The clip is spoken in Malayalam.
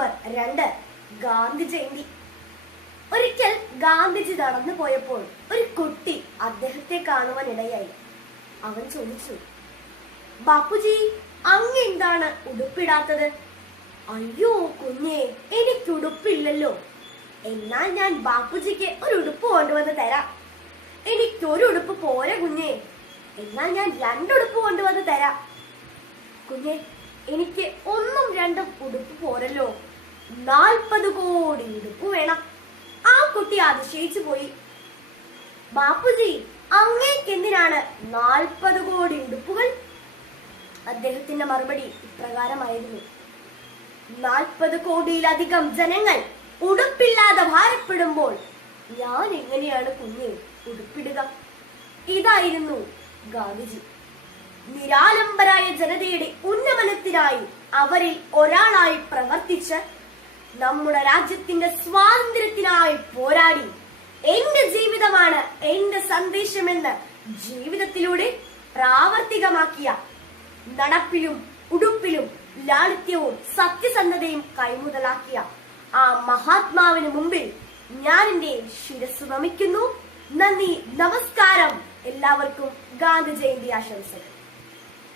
നവംബർ രണ്ട് ഗാന്ധി ജയന്തി. ഒരിക്കൽ ഗാന്ധിജി നടന്നു പോയപ്പോൾ ഒരു കുട്ടി അദ്ദേഹത്തെ കാണുവാൻ ഇടയായി. അവൻ ചോദിച്ചു ബാപ്പുജി അങ്ങ് എന്താണ് ഉടുപ്പിടാത്തത്? അയ്യോ കുഞ്ഞെ എനിക്ക് ഉടുപ്പില്ലല്ലോ. എന്നാൽ ഞാൻ ബാപ്പുജിക്ക് ഒരു ഉടുപ്പ് കൊണ്ടുവന്ന് തരാം. എനിക്കൊരു ഉടുപ്പ് പോരെ കുഞ്ഞെ. എന്നാൽ ഞാൻ രണ്ടുടുപ്പ് കൊണ്ടുവന്ന് തരാം. കുഞ്ഞെ എനിക്ക് ഒന്നും രണ്ടും ഉടുപ്പ് പോരല്ലോ. നാൽപ്പത് കോടി ഉടുപ്പ് വേണം. ആ കുട്ടി അതിശയിച്ചു പോയി. ബാപ്പുജി അങ്ങേക്ക് എന്തിനാണ് നാൽപ്പത് കോടി ഉടുപ്പുകൾ? അദ്ദേഹത്തിന്റെ മറുപടി ഇപ്രകാരമായിരുന്നു. നാൽപ്പത് കോടിയിലധികം ജനങ്ങൾ ഉടുപ്പില്ലാതെ ഭാരപ്പെടുമ്പോൾ ഞാൻ എങ്ങനെയാണ് കുഞ്ഞെ ഉടുപ്പിടുക? ഇതായിരുന്നു ഗാന്ധിജി. നിരാലംബരായ ജനതയുടെ ഉന്നമനത്തിനായി അവരിൽ ഒരാളായി പ്രവർത്തിച്ച് നമ്മുടെ രാജ്യത്തിന്റെ സ്വാതന്ത്ര്യത്തിനായി പോരാടി. എന്റെ ജീവിതമാണ് എന്റെ സന്ദേശമെന്ന് ജീവിതത്തിലൂടെ പ്രാവർത്തികമാക്കിയ നടപ്പിലും ഉടുപ്പിലും ലാളിത്യവും സത്യസന്ധതയും കൈമുതലാക്കിയ ആ മഹാത്മാവിന് മുമ്പിൽ ഞാൻ എന്റെ ശിരസ് നമിക്കുന്നു. നന്ദി നമസ്കാരം. എല്ലാവർക്കും ഗാന്ധി ജയന്തി ആശംസകൾ.